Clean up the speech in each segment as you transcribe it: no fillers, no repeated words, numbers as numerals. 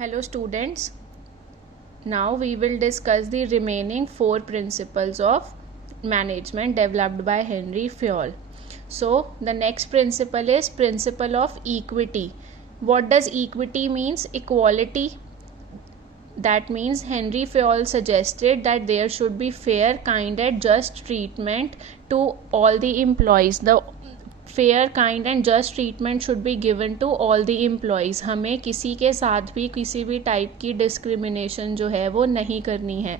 Hello students, now we will discuss the remaining 4 principles of management developed by Henry Fayol. So the next principle is principle of equity. What does equity means? Equality. That means Henry Fayol suggested that there should be fair, kind and just treatment to all the employees. The fair kind and just treatment should be given to all the employees. हमें किसी के साथ भी किसी भी type की discrimination जो है वो नहीं करनी है.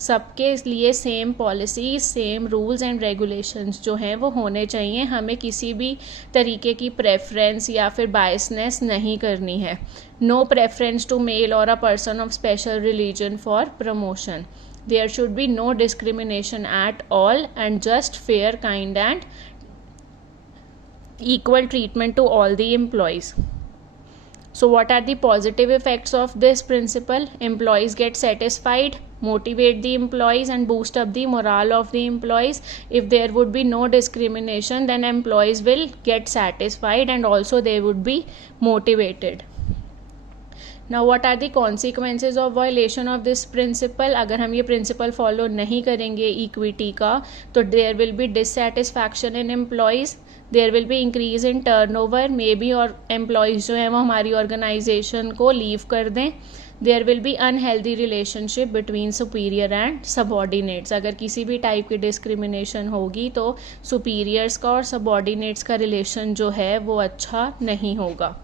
सबके लिए same policy, same rules and regulations जो हैं वो होने चाहिए. हमें किसी भी तरीके की प्रेफरेंस या फिर बायसनेस नहीं करनी है. नो प्रेफरेंस टू मेल और a person of special religion for promotion. There should be no discrimination at all and just fair, kind and equal treatment to all the employees. So what are the positive effects of this principle? Employees get satisfied, motivate the employees and boost up the morale of the employees. If there would be no discrimination, then employees will get satisfied and also they would be motivated. Now what are the consequences of violation of this principle? अगर हम ये principle follow नहीं करेंगे equity का, तो there will be dissatisfaction in employees, there will be increase in turnover, maybe और employees जो हैं वो हमारी organization को leave कर दें. There will be unhealthy relationship between superior and subordinates. अगर किसी भी टाइप की discrimination होगी तो superiors का और subordinates का relation जो है वो अच्छा नहीं होगा.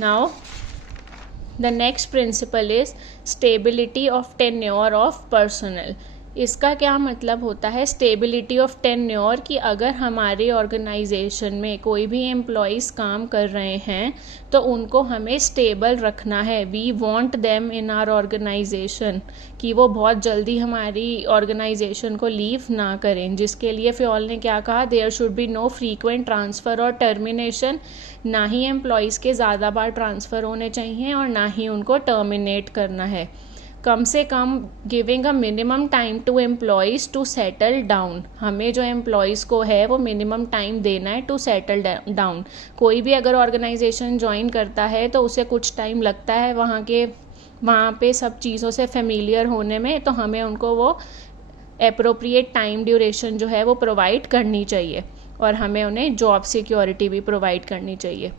Now the next principle is stability of tenure of personnel. इसका क्या मतलब होता है स्टेबिलिटी ऑफ टेन्योर, कि अगर हमारे ऑर्गेनाइजेशन में कोई भी एम्प्लॉयज़ काम कर रहे हैं तो उनको हमें स्टेबल रखना है. We want them in our organisation, कि वो बहुत जल्दी हमारी ऑर्गेनाइजेशन को लीव ना करें. जिसके लिए फ़योल ने क्या कहा, there should be no frequent transfer और टर्मिनेशन. ना ही एम्प्लॉयज़ के ज़्यादा बार ट्रांसफ़र होने चाहिए और ना ही उनको टर्मिनेट करना है. कम से कम giving a minimum time to employees to settle down. हमें जो एम्प्लॉयज़ को है वो मिनिमम टाइम देना है टू सेटल डाउन. कोई भी अगर ऑर्गेनाइजेशन ज्वाइन करता है तो उसे कुछ टाइम लगता है वहाँ पे सब चीज़ों से फेमिलियर होने में, तो हमें उनको वो एप्रोप्रिएट टाइम ड्यूरेशन जो है वो प्रोवाइड करनी चाहिए और हमें उन्हें जॉब सिक्योरिटी भी प्रोवाइड करनी चाहिए.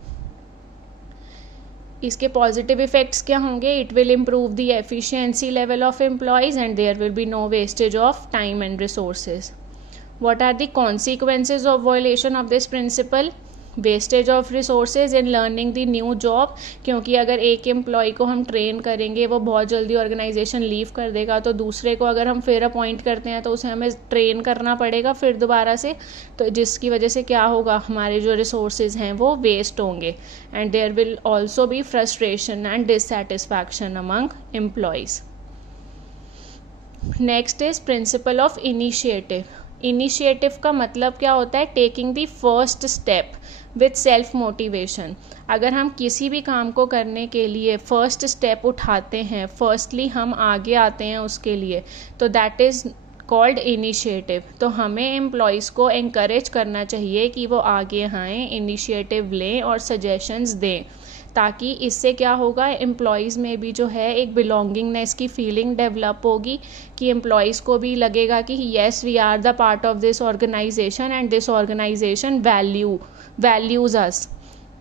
इसके पॉजिटिव इफेक्ट्स क्या होंगे? It will improve the efficiency level of employees and there will be no wastage of time and resources. What are the consequences of violation of this principle? Wastage of resources in learning the new job, क्योंकि अगर एक employ को हम train करेंगे वो बहुत जल्दी organisation leave कर देगा, तो दूसरे को अगर हम फिर अपॉइंट करते हैं तो उसे हमें ट्रेन करना पड़ेगा फिर दोबारा से, तो जिसकी वजह से क्या होगा, हमारे जो रिसोर्सेज हैं वो वेस्ट होंगे. And there will also be frustration and dissatisfaction among employees. Next is principle of initiative. Initiative का मतलब क्या होता है? Taking the first step with self motivation. अगर हम किसी भी काम को करने के लिए फर्स्ट स्टेप उठाते हैं, फर्स्टली हम आगे आते हैं उसके लिए, तो दैट इज़ कॉल्ड इनिशिएटिव. तो हमें एम्प्लॉयज़ को एनकरेज करना चाहिए कि वो आगे आएँ, इनिशिएटिव लें और सजेशंस दें, ताकि इससे क्या होगा, एम्प्लॉयज़ में भी जो है एक बिलोंगिंगनेस की फीलिंग डेवलप होगी, कि एम्प्लॉयज़ को भी लगेगा कि yes we are the part of this organisation and this organisation values us.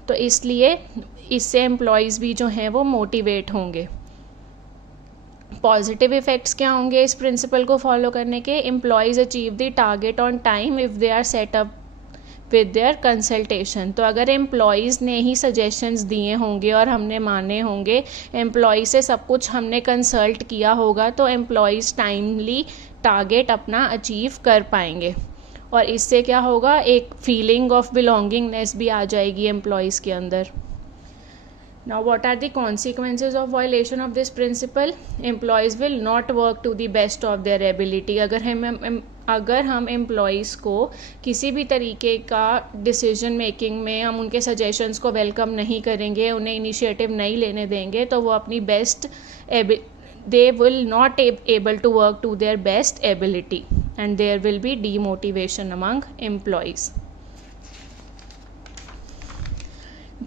तो इसलिए इससे एम्प्लॉयज़ भी जो हैं वो मोटिवेट होंगे. पॉजिटिव इफेक्ट्स क्या होंगे इस प्रिंसिपल को फॉलो करने के? Employees achieve the target on time if they are set up with their consultation. तो अगर एम्प्लॉयज़ ने ही सजेशंस दिए होंगे और हमने माने होंगे, एम्प्लॉय से सब कुछ हमने कंसल्ट किया होगा, तो एम्प्लॉयज़ टाइमली टारगेट अपना अचीव कर पाएंगे और इससे क्या होगा, एक फीलिंग ऑफ बिलोंगिंगनेस भी आ जाएगी एम्प्लॉयज़ के अंदर. Now what are the consequences of violation of this principle? Employees will not work to the best of their ability. अगर हम एम्प्लॉयज़ को किसी भी तरीके का डिसीजन मेकिंग में हम उनके सजेशंस को वेलकम नहीं करेंगे, उन्हें इनिशिएटिव नहीं लेने देंगे, तो वो अपनी they will not able to work to their best ability and there will be demotivation among employees.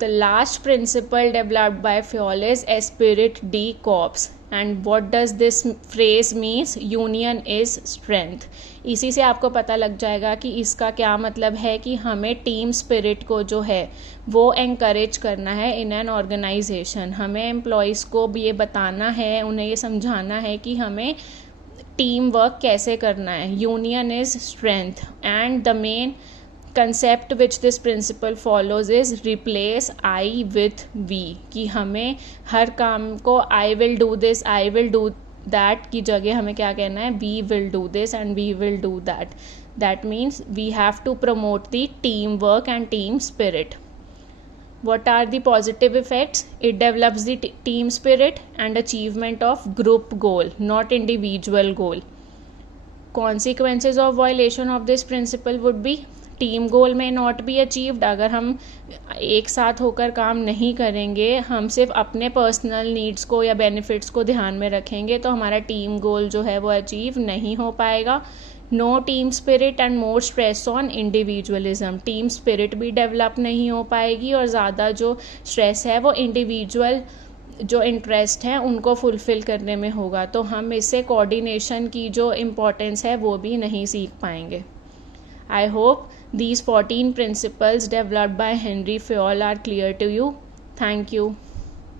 The last principle developed by Fayol is Esprit de corps. And what does this phrase means? Union is strength. इसी से आपको पता लग जाएगा कि इसका क्या मतलब है कि हमें टीम स्पिरिट को जो है वो एनकरेज करना है इन एन ऑर्गेनाइजेशन. हमें एम्प्लॉयज़ को भी ये बताना है, उन्हें ये समझाना है कि हमें टीम वर्क कैसे करना है. Union is strength. And the main concept which this principle follows is replace I with we. कि हमें हर काम को I will do this, I will do that की जगह हमें क्या कहना है? We will do this and we will do that. That means we have to promote the team work and team spirit. What are the positive effects? It develops the team spirit and achievement of group goal, not individual goal. Consequences of violation of this principle would be team goal में not be achieved. अगर हम एक साथ होकर काम नहीं करेंगे, हम सिर्फ अपने पर्सनल नीड्स को या बेनिफिट्स को ध्यान में रखेंगे, तो हमारा टीम गोल जो है वो अचीव नहीं हो पाएगा. No team spirit and more stress on individualism. Team spirit भी डेवलप नहीं हो पाएगी और ज़्यादा जो स्ट्रेस है वो इंडिविजुअल जो इंटरेस्ट हैं उनको फुलफ़िल करने में होगा. तो हम इससे कोऑर्डिनेशन की जो इम्पोर्टेंस है वो भी नहीं सीख पाएंगे. I hope these 14 principles developed by Henry Fayol are clear to you. Thank you.